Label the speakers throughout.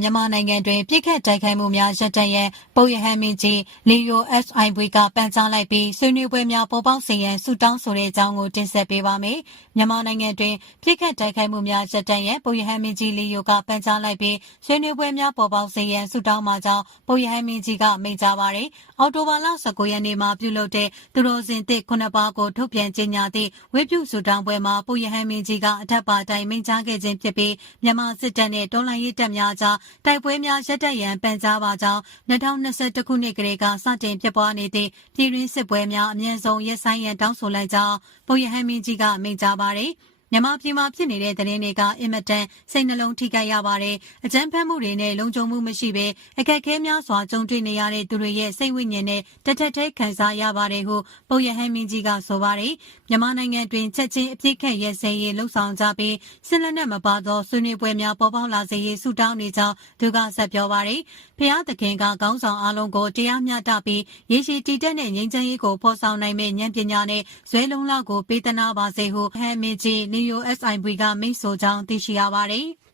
Speaker 1: မြန်မာနိုင်ငံတွင်ပြစ်ခတ်တိုက်ခိုက်မှုများရပ်တန့်ရန်ပုတ်ရဟန်းမင်းကြီးလီယို SIV ကပန်ကြားလိုက်ပြီးဆွေးနွေးပွဲများပေါ်ပေါက်စေရန်ဆုတောင်းဆိုတဲ့အကြောင်းကိုတင်ဆက်ပေးပါမယ်။မြန်မာနိုင်ငံတွင်ပြစ်ခတ်တိုက်ခိုက်မှုများရပ်တန့်ရန်ပုတ်ရဟန်းမင်းကြီးလီယိုကပန်ကြားလိုက်ပြီးဆွေးနွေးပွဲများပေါ်ပေါက်စေရန်ဆုတောင်းမှာကြောင်းပုတ်ရဟန်းမင်းကြီးကမိန့်ကြားပါတယ်။အော်တိုဘာလ19ရက်နေ့မှာပြုလုပ်တဲ့သူတော်စင်သစ်ခုနှစ်ပါးကိုထုတ်ပြန်ကြေညာသည့်ဝိပုဆုတောင်းပွဲမှာပုတ်ရဟန်းမင်းကြီးကအထက်ပါတိုင်မိန့်ကြားခဲ့ခြင်းဖြစ်ပြီးမြန်မာစစ်တပ်နှင့်တော်လှန်ရေးတပ်များကြားတိုက်ပွဲများရပ်တန့်ရန်ပန်ကြားပါကြောင်း2021ခုနှစ်ကလေးကစတင်ဖြစ်ပွားနေသည့်ပြည်တွင်းစစ်ပွဲများအမြင့်ဆုံးရပ်ဆိုင်းရန်တောင်းဆိုလိုက်ကြောင်းပုရဟန်းမင်းကြီးကမိန့်ကြားပါတယ်။ မြန်မာပြည်မှာဖြစ်နေတဲ့သတင်းတွေကအင်မတန်စိတ်နှလုံးထိခိုက်ရပါတယ်။အကြမ်းဖက်မှုတွေနဲ့လုံခြုံမှုမရှိဘဲအခက်အခဲများစွာကြုံတွေ့နေရတဲ့သူတွေရဲ့စိတ်ဝိညာဉ်နဲ့တထက်ထဲခံစားရပါတယ်ဟုပုရဟန်းမင်းကြီးကဆိုပါတယ်။မြန်မာနိုင်ငံတွင်ချက်ချင်းအပြစ်ခတ်ရဲစဲရေးလှုံ့ဆော်ကြပြီးစစ်လက်နက်မပါသောဆွေးနွေးပွဲများပေါ်ပေါက်လာစေရေးဆုတောင်းနေကြောင်းသူကဆက်ပြောပါတယ်။ဖျားသခင်ကကောင်းဆောင်အလုံးကိုတရားမျှတပြီးရေရှည်တည်တဲ့နဲ့ငြိမ်းချမ်းရေးကိုဖော်ဆောင်နိုင်မယ့်ဉာဏ်ပညာနဲ့ဇွဲလုံးလောက်ကိုပေးသနာပါစေဟုဟန်မင်းကြီး Neo SIV ကမိတ်ဆိုကြောင်းသိရှိရပါတယ်။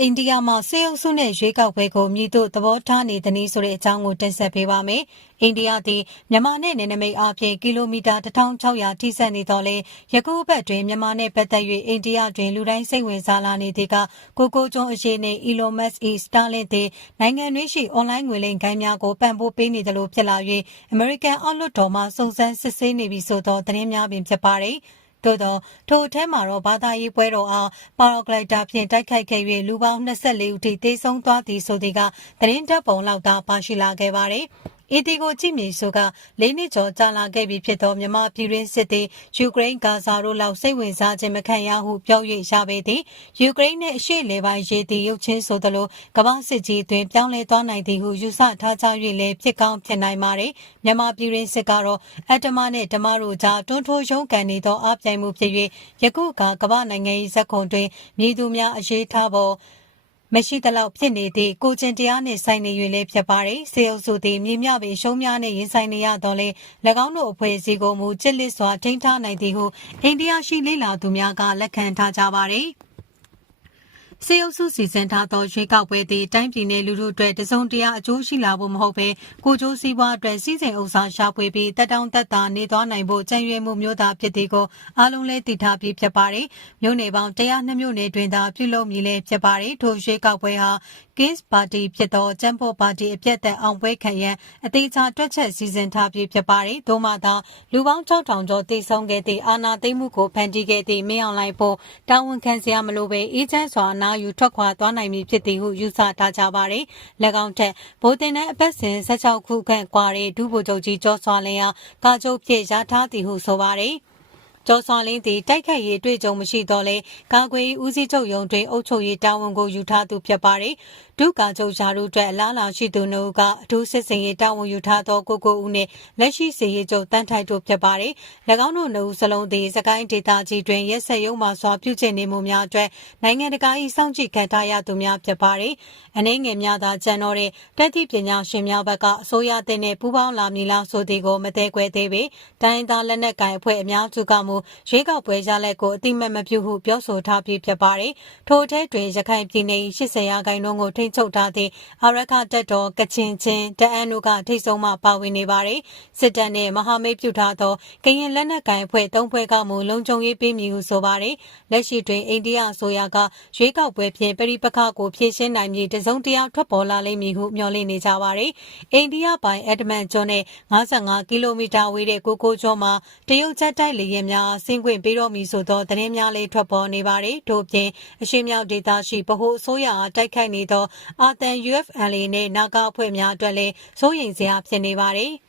Speaker 1: အိန္ဒိယမှာစေအုပ်စုနဲ့ရွေးကောက်ပွဲကိုမြည်တို့သဘောထားနေသည်နည်းဆိုတဲ့အကြောင်းကိုတင်ဆက်ပေးပါမယ်။အိန္ဒိယသည်မြန်မာနဲ့နယ်နိမိတ်အပြင်ကီလိုမီတာ1600ထိစပ်နေတော့လေယခုဘက်တွင်မြန်မာနဲ့ပတ်သက်၍အိန္ဒိယတွင်လူတိုင်းစိတ်ဝင်စားလာနေသည့်ကကိုကိုကျွန်းအရှိနှင့် Elon Musk ၏ Starlink သည်နိုင်ငံတွင်းရှိအွန်လိုင်းငွေလိမ်ကိုင်းများကိုပံ့ပိုးပေးနေတယ်လို့ဖြစ်လာ၍အမေရိကန်အောက်လွှတ်တော်မှစုံစမ်းစစ်ဆေးနေပြီဆိုသောသတင်းများပင်ဖြစ်ပါတယ်။ သို့သောထိုအထဲမှာတော့ဘာသာရေးပွဲတော်အားပါရာဂလိုက်တာဖြင့်တိုက်ခိုက်ခဲ့၍လူပေါင်း24ဦးထိသေဆုံးသွားသည်ဆိုသည်ကသတင်းတပ်ပုံလောက်သာပါရှိလာခဲ့ပါ သည်အီတီကိုကြည့်မြင်ဆိုကလေးနှစ်ကျော်ကြာလာခဲ့ပြီဖြစ်သော မြန်မာပြည်တွင်းစစ်သည် ယူကရိန်း ဂါဇာတို့လောက် စိတ်ဝင်စားခြင်း မခံရဟု ပြော၍ရပေသည် ယူကရိန်းနှင့်အရှေ့လေပိုင်း ရေးသည်ရုပ်ချင်းဆိုသလို ကမ္ဘာစစ်ကြီးတွင်ပြောင်းလဲသွားနိုင်သည်ဟု ယူဆထားကြ၍လည်း ဖြစ်ကောင်းဖြစ်နိုင်ပါသည်မြန်မာပြည်တွင်းစစ်ကတော့ အတ္တမနှင့် ဓမ္မတို့ကြား တွန်းထိုးရုံးကန်နေသောအပြိုင်မှုဖြစ်၍ယခုကကမ္ဘာနိုင်ငံ၏ဇက်ခုံတွင်မြေသူများ အရေးထားပေါ် မရှိသလောက်ဖြစ်နေသည့်ကိုကျင်တရားနှင့်ဆိုင်နေ၍လည်းဖြစ်ပါတယ်။စေအုပ်စုသည်မြေမြပင်ရှုံးများနှင့်ရင်ဆိုင်နေရတော့လေ၎င်းတို့အဖွဲ့အစည်းကိုမူချစ်လစ်စွာထိန်းထားနိုင်သည်ဟုအိန္ဒိယရှိလေလာသူများကလက်ခံထားကြပါတယ်။ စေအုပ်စုစီစဉ်ထားသောရွေးကောက်ပွဲသည်တိုင်းပြည်နယ်လူထုအတွက်တစုံတရာအကျိုးရှိလာဖို့မဟုတ်ဘဲကိုကျိုးစည်းပွားအတွက်စီစဉ်ဥစ္စာရှာဖွေပြီးတက်တောင့်တက်တာနေသွားနိုင်ဖို့ကြံရွယ်မှုမျိုးသားဖြစ်သည်ကိုအားလုံးလည်းသိထားပြီးဖြစ်ပါတယ်။မြို့နယ်ပေါင်း102မြို့နယ်တွင်သာပြုလုပ်မည်လည်းဖြစ်ပါတယ်။ထိုရွေးကောက်ပွဲဟာ Kings Party ဖြစ်သောကျန်းဖို့ပါတီအပြတ်သက်အောင်ပွဲခံရန်အသေးချာတွက်ချက်စီစဉ်ထားပြီးဖြစ်ပါတယ်။သို့မှသာလူပေါင်း6000ကျော်တိစောင်းခဲ့သည့်အာဏာသိမ်းမှုကိုဖန်တီးခဲ့သည့်မင်းအောင်လှိုင်ဖို့တာဝန်ခံစရာမလိုဘဲအေးချမ်းစွာနာယူထွက်ခွာသွားနိုင်မည်ဖြစ်သည်ဟုယူဆထားကြပါတယ်။၎င်းထက်ဗိုလ်တင်တဲ့အပတ်စဉ်16ခုခန့်ကွာတဲ့ဒုဗိုလ်ချုပ်ကြီးကျော်စွာလင်းအားကာကျုပ်ဖြစ်ရထားသည်ဟုဆိုပါတယ်။ကျော်စွာလင်းသည်တိုက်ခိုက်ရေးတွေ့ကြုံမရှိတော့လဲကာကွယ်ဦးစီးချုပ်ရုံးတွင်အုပ်ချုပ်ရေးတာဝန်ကိုယူထားသူဖြစ်ပါတယ် ဒုကာချုပ်ရာတို့အတွက်အလားလာရှိသူနှုတ်ကအထူးစစ်စင်ရေးတာဝန်ယူထားသောကိုကိုဦးနှင့်လက်ရှိစီရေးချုပ်တန်းထိုက်တို့ဖြစ်ပါတယ်၎င်းတို့နှုတ်စလုံးသည်စကိုင်းဒေတာကြီးတွင်ရက်ဆက်ရုံမှစွာပြုကျင့်နေမှုများအတွက်နိုင်ငံတကာ၏စောင့်ကြည့်ခံထားရသူများဖြစ်ပါတယ်အနေငယ်များသာကျန်တော့တဲ့တက်သည့်ပညာရှင်များဘက်ကအစိုးရတဲ့နဲ့ပူးပေါင်းလာမည်လားဆိုသည်ကိုမသေးခွဲသေးပေတိုင်းသားလက်နက်ကိုင်အဖွဲ့အများစုကမူရွေးကောက်ပွဲရလက်ကိုအတိမတ်မပြုဟုပြောဆိုထားပြီးဖြစ်ပါတယ်။ထိုအထက်တွင်ရခိုင်ပြည်နယ်80ရာခိုင်နှုန်းကိုထိန်းချုပ်ထားသည့်အာရခတက်တော်ကချင်ချင်းတအန်တို့ကထိတ်ဆုံးမှပါဝင်နေပါတယ်။စစ်တပ်နှင့်မဟာမိတ်ပြုထားသောကရင်လက်နက်ကိုင်အဖွဲ့၃ဖွဲ့ကမူလုံခြုံရေးပေးမည်ဟုဆိုပါတယ်။လက်ရှိတွင်အိန္ဒိယအစိုးရကရွေးကောက်ပွဲဖြင့်ပြည်ပခကိုဖြည့်ရှင်းနိုင်မည်တစုံတရာထွက်ပေါ်လာလိမ့်မည်ဟုမျှော်လင့်နေကြပါတယ်။အိန္ဒိယပိုင်အက်ဒမန်ကျွန်းနဲ့55ကီလိုမီတာဝေးတဲ့ကိုကိုကျွန်းမှာတရုတ်ချက်တိုက်လေယာဉ်များဆင်းခွင့်ပေးတော့မည်ဆိုသောသတင်းများလေးထွက်ပေါ်နေပါတယ်။ထို့ပြင်အရှိမြောက်ဒေသရှိဗဟိုအစိုးရအားတိုက်ခိုက်နေသောအာသန် UFLA နဲ့နာဂအဖွဲ့များအတွက်လည်းစိုးရိမ်စရာဖြစ်နေပါတယ်။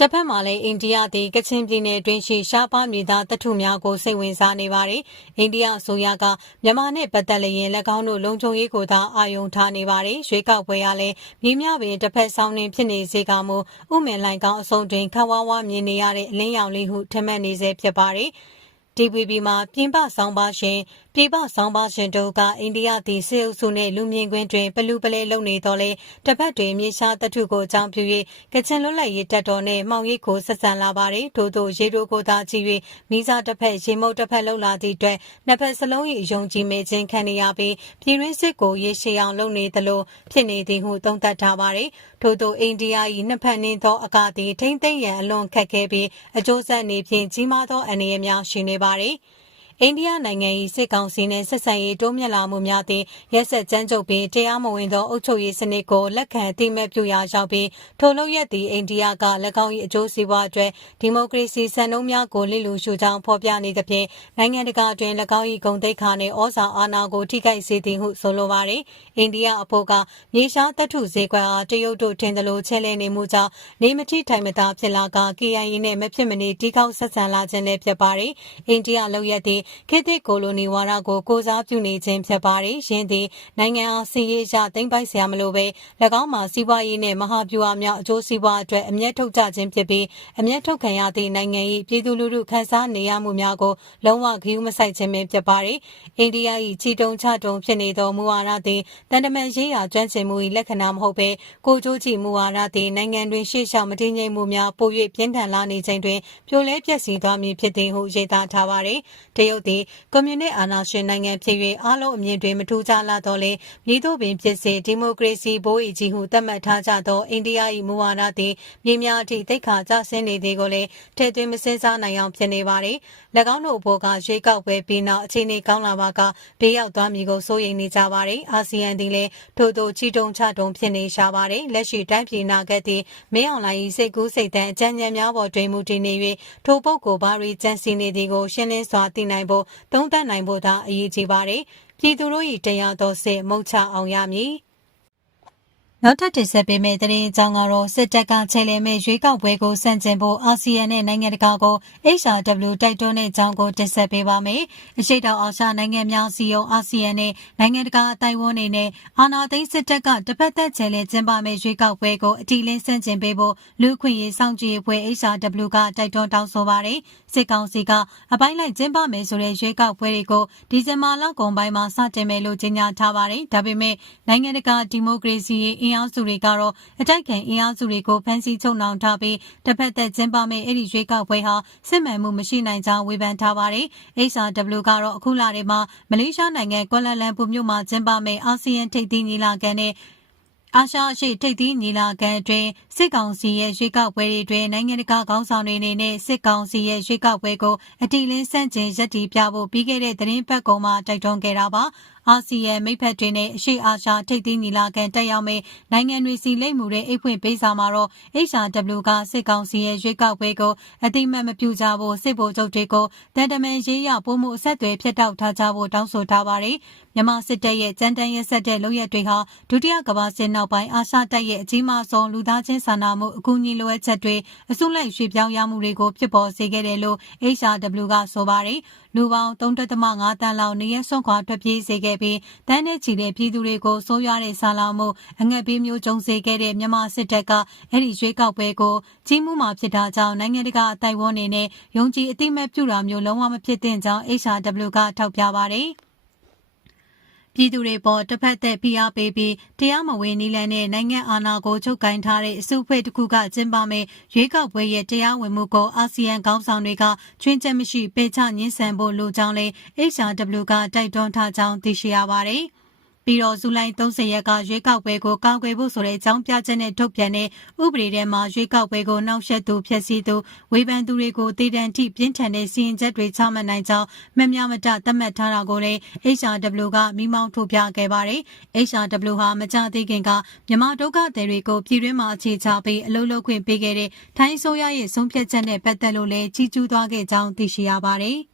Speaker 1: တစ်ဖက်မှာလည်းအိန္ဒိယသည်ကချင်ပြည်နယ်တွင်ရှိရှားပါးမြေသားတထုများကိုစိတ်ဝင်စားနေပါတယ်။အိန္ဒိယအစိုးရကမြန်မာနဲ့ပတ်သက်လျင်၎င်းတို့လုံခြုံရေးကိုသာအာရုံထားနေပါတယ်။ရွေးကောက်ပွဲရလည်းမြေမြပင်တစ်ဖက်ဆောင်နှင်ဖြစ်နေစေကမူဥမင်လိုင်ကောင်းအစုံတွင်ခဝါဝါမြင်နေရတဲ့အလင်းရောင်လေးဟုထင်မှတ်နေစေဖြစ်ပါတယ်။ DVB မှာပြင်ပဆောင်ပါရှင် ပြည်ပဆောင်ပါရှင်တို့ကအိန္ဒိယသည်စေအုပ်စုနှင့်လူမြင်ကွင်းတွင်ပလူပလဲလုံနေတော်လဲတစ်ဖက်တွင်မြေရှားတထုကိုအကြောင်းပြု၍ကချင်လွတ်လပ်ရေးတပ်တော်နှင့်မှောင်ရိပ်ကိုဆက်ဆံလာပါသည်ထို့သောရေတို့ကိုသာကြည့်၍မိစားတစ်ဖက်ရေမုတ်တစ်ဖက်လှုပ်လာသည့်အတွက်နှစ်ဖက်စလုံး၏ယုံကြည်မေခြင်းခံနေရပြီးပြည်တွင်းစစ်ကိုရေရှည်အောင်လုပ်နေသလိုဖြစ်နေသည်ဟုသုံးသပ်ထားပါသည်ထို့သောအိန္ဒိယ၏နှစ်ဖက်နှင်းသောအကသည်ထိမ့်သိမ့်ရန်အလွန်ခက်ခဲပြီးအကျိုးဆက်အနေဖြင့်ကြီးမားသောအနေအများရှိနေပါသည် အိန္ဒိယနိုင်ငံ၏စစ်ကောင်စီနှင့်ဆက်ဆံရေးတိုးမြင့်လာမှုများသည်ရက်ဆက်ကြမ်းကြုတ်ပြီးတရားမဝင်သောအုပ်ချုပ်ရေးစနစ်ကိုလက်ခံအသိမဲ့ပြုရာရောက်ပြီးထိုလုံရက်သည့်အိန္ဒိယက၎င်း၏အကျိုးစီးပွားအတွက်ဒီမိုကရေစီစံနှုန်းများကိုလိလူရှုကြောင်းဖော်ပြနေသဖြင့်နိုင်ငံတကာတွင်၎င်း၏ဂုဏ်သိက္ခာနှင့်ဩဇာအာဏာကိုထိခိုက်စေသည်ဟုဆိုလိုပါသည်အိန္ဒိယအဖို့ကမြေရှားတပ်ထုဈေးကွက်အားတရုတ်တို့ထင်သလိုချဲလဲနေမှုကြောင့်နေမတိထိုင်မသာဖြစ်လာက KIA နှင့်မဖြစ်မနေတီးကောက်ဆက်ဆံလာခြင်းလည်းဖြစ်ပါသည်အိန္ဒိယလုံရက်သည့်ခေတ်သစ်ကိုလိုနီဝါဒကိုကိုစားပြုနေခြင်းဖြစ်ပါတယ်။ယင်းသည်နိုင်ငံအားစီရေးရသိမ့်ပိုက်ဆရာမလိုပဲ၎င်းမှာစီးပွားရေးနှင့်မဟာဗျူဟာများအကျိုးစီးပွားအတွက်အမျက်ထုတ်ကြခြင်းဖြစ်ပြီးအမျက်ထုတ်ခံရသည့်နိုင်ငံ၏ပြည်သူလူထုခန်းစားနေရမှုများကိုလုံးဝဂရုမစိုက်ခြင်းပဲဖြစ်ပါတယ်။အိန္ဒိယ၏ချီတုံချတုံဖြစ်နေသောမူဝါဒသည်တန်တမန်ရေးရာကျွမ်းကျင်မှု၏လက္ခဏာမဟုတ်ပဲကိုကြိုးကြည့်မူဝါဒသည်နိုင်ငံတွင်ရှေ့လျှောက်မတည်ငြိမ်မှုများပို၍ပြင်းထန်လာနေချိန်တွင်ပြိုလဲပျက်စီးသွားမည်ဖြစ်သည်ဟုရေးသားထားပါတယ်။တရုတ်သည်ကွန်မြူနစ်အာဏာရှင်နိုင်ငံဖြစ်၍အားလုံးအမြင်တွေမထူးခြားလာတော့လေမြေတို့ပင်ဖြစ်စေဒီမိုကရေစီဘိုးအကြီးဟုသတ်မှတ်ထားကြသောအိန္ဒိယ၏မူဝါဒသည်မြေများအထိတိတ်ခါကျဆင်းနေသည်ကိုလည်းထည့်သွင်းမစင်စားနိုင်အောင်ဖြစ်နေပါသည်၎င်းတို့ဘောကရွေးကောက်ပွဲပြီးနောက်အခြေအနေကောင်းလာပါကဘေးရောက်သွားမည်ကိုစိုးရိမ်နေကြပါသည်အာဆီယံသည်လည်းထို့သောချီတုံချတုံဖြစ်နေရှာပါသည်လက်ရှိတိုင်းပြည်နာကသည်မင်းအောင်လှိုင်၏စိတ်ကူးစိတ်တမ်းအကြံဉာဏ်များပေါ်တွင်မူတည်နေ၍ထိုပုဂ္ဂိုလ်ဘာရီကြံစီနေသည်ကိုရှင်းလင်းစွာသိနိုင်ဖို့သုံးသပ်နိုင်ဖို့သာအရေးကြီးပါတယ်။ပြည်သူတို့၏တရားတော်စစ်မုတ်ချအောင်ရမည်။ နောက်ထပ်တင်ဆက်ပေးမယ့်သတင်းအကြောင်းကတော့စစ်တပ်ကချေလဲမဲ့ရွေးကောက်ပွဲကိုစန့်ကျင်ဖို့အာဆီယံနဲ့နိုင်ငံတကာကို HRW တိုက်တွန်းတဲ့အကြောင်းကိုတင်ဆက်ပေးပါမယ်။အရှိတောင်အာရှနိုင်ငံများစီယုံအာဆီယံနဲ့နိုင်ငံတကာအတိုင်းအဝန်နေနဲ့အာဏာသိမ်းစစ်တပ်ကတစ်ဖက်သက်ချေလဲကျင်းပမဲ့ရွေးကောက်ပွဲကိုအတီလင်းစန့်ကျင်ပေးဖို့လူခွင့်ရေးစောင့်ကြည့်ရေး HRW ကတိုက်တွန်းတောင်းဆိုပါတယ်။စစ်ကောင်စီကအပိုင်းလိုက်ကျင်းပမယ်ဆိုတဲ့ရွေးကောက်ပွဲတွေကိုဒီဇင်ဘာလကုန်ပိုင်းမှာစတင်မယ်လို့ကြေညာထားပါတယ်။ဒါပေမဲ့နိုင်ငံတကာဒီမိုကရေစီရေးအားစုတွေကတော့အတိုက်ခံအင်အားစုတွေကိုဖမ်းဆီးချုပ်နှောင်ထားပြီးတစ်ဖက်သက်ကျင်းပမဲ့အဲ့ဒီရွေးကောက်ပွဲဟာစစ်မှန်မှုမရှိနိုင်ကြောင်းဝေဖန်ထားပါတယ်။ HRW ကတော့အခုလထဲမှာမလေးရှားနိုင်ငံကွာလာလမ်ပူမြို့မှာကျင်းပမဲ့အာဆီယံထိပ်သီးညီလာခံနဲ့အာရှအရှိထိပ်သီးညီလာခံအတွင်းစစ်ကောင်စီရဲ့ရွေးကောက်ပွဲတွေတွင်နိုင်ငံတကာခေါင်းဆောင်တွေအနေနဲ့စစ်ကောင်စီရဲ့ရွေးကောက်ပွဲကိုအတိအလင်းဆန့်ကျင်ရပ်တည်ပြဖို့ပြီးခဲ့တဲ့သတင်းပတ်ကုံမှာတိုက်တွန်းခဲ့တာပါ အာဆီယံမိဖက်တွေနဲ့အရှိအာရှထိပ်သီးညီလာခံတက်ရောက်မဲ့နိုင်ငံတွေစီလိမ့်မှုတဲ့အိတ်ဖွင့်ပေးစာမှာတော့ HRW ကစစ်ကောင်စီရဲ့ရွေးကောက်ပွဲကိုအတိမတ်မပြုကြဖို့စစ်ဗိုလ်ချုပ်တွေကိုတန်တမန်ရေးရပုံမှုအဆက်အသွယ်ဖြစ်တောက်ထားကြဖို့တောင်းဆိုထားပါတယ်။မြန်မာစစ်တပ်ရဲ့ကြမ်းတမ်းရက်ဆက်တဲ့လုပ်ရက်တွေဟာဒုတိယကမ္ဘာစစ်နောက်ပိုင်းအာရှတပ်ရဲ့အကြီးမားဆုံးလူသားချင်းစာနာမှုအကူအညီလိုအပ်ချက်တွေအစုလိုက်ရွှေ့ပြောင်းရမှုတွေကိုဖြစ်ပေါ်စေခဲ့တယ်လို့ HRW ကဆိုပါတယ်။ လူပေါင်း3.5တန်းလောက်နေရဆွန့်ခွာထွက်ပြေးစေခဲ့ပြီးတန်းနဲ့ချီတဲ့ပြည်သူတွေကိုဆိုးရွားတဲ့ဆာလောင်မှုအငတ်ပေးမျိုးကြုံစေခဲ့တဲ့မြန်မာစစ်တပ်ကအဲ့ဒီရွေးကောက်ပွဲကိုကြီးမှုမှာဖြစ်တာကြောင့်နိုင်ငံတကာအတိုင်ဝန်းနေနဲ့ယုံကြည်အသိမဲ့ပြုတာမျိုးလုံးဝမဖြစ်သင့်ကြောင်း HRW ကထောက်ပြပါတယ်။ ပြည်သူတွေပေါ်တစ်ဖက်သက်ဖိအားပေးပြီးတရားမဝင်နီလန်နဲ့နိုင်ငံအာဏာကိုချုပ်ကင်ထားတဲ့အစုအဖွဲ့တစ်ခုကကျင်းပမဲ့ရွေးကောက်ပွဲရဲ့တရားဝင်မှုကိုအာဆီယံခေါင်းဆောင်တွေကချွင်းချက်မရှိပေချညှင်းဆန်ဖို့လိုကြောင်းလဲ HRW ကတိုက်တွန်းထားကြောင်းသိရှိရပါတယ်။ ပြီးတော့ဇူလိုင်30ရက်ကရွေးကောက်ပွဲကိုကောက်ွယ်ဖို့ဆိုတဲ့အကြောင်းပြချက်နဲ့ထုတ်ပြန်တဲ့ဥပဒေထဲမှာရွေးကောက်ပွဲကိုနှောက်ယှက်သူဖျက်ဆီးသူဝေဖန်သူတွေကိုတည်တံထိပြင်းထန်တဲ့စီရင်ချက်တွေချမှတ်နိုင်ကြောင်းမမျှမတသတ်မှတ်ထားတာကိုလည်း HRW ကမိမောင်းထုတ်ပြခဲ့ပါတယ်။ HRW ဟာမကြသေးခင်ကမြန်မာဒုက္ခသည်တွေကိုပြည်တွင်းမှာအခြေချပြီးအလုပ်လုပ်ခွင့်ပေးခဲ့တဲ့ထိုင်းဆိုရရဲ့ဆုံးဖြတ်ချက်နဲ့ပတ်သက်လို့လည်းကြီးကျူးသွားခဲ့ကြောင်းသိရှိရပါတယ်။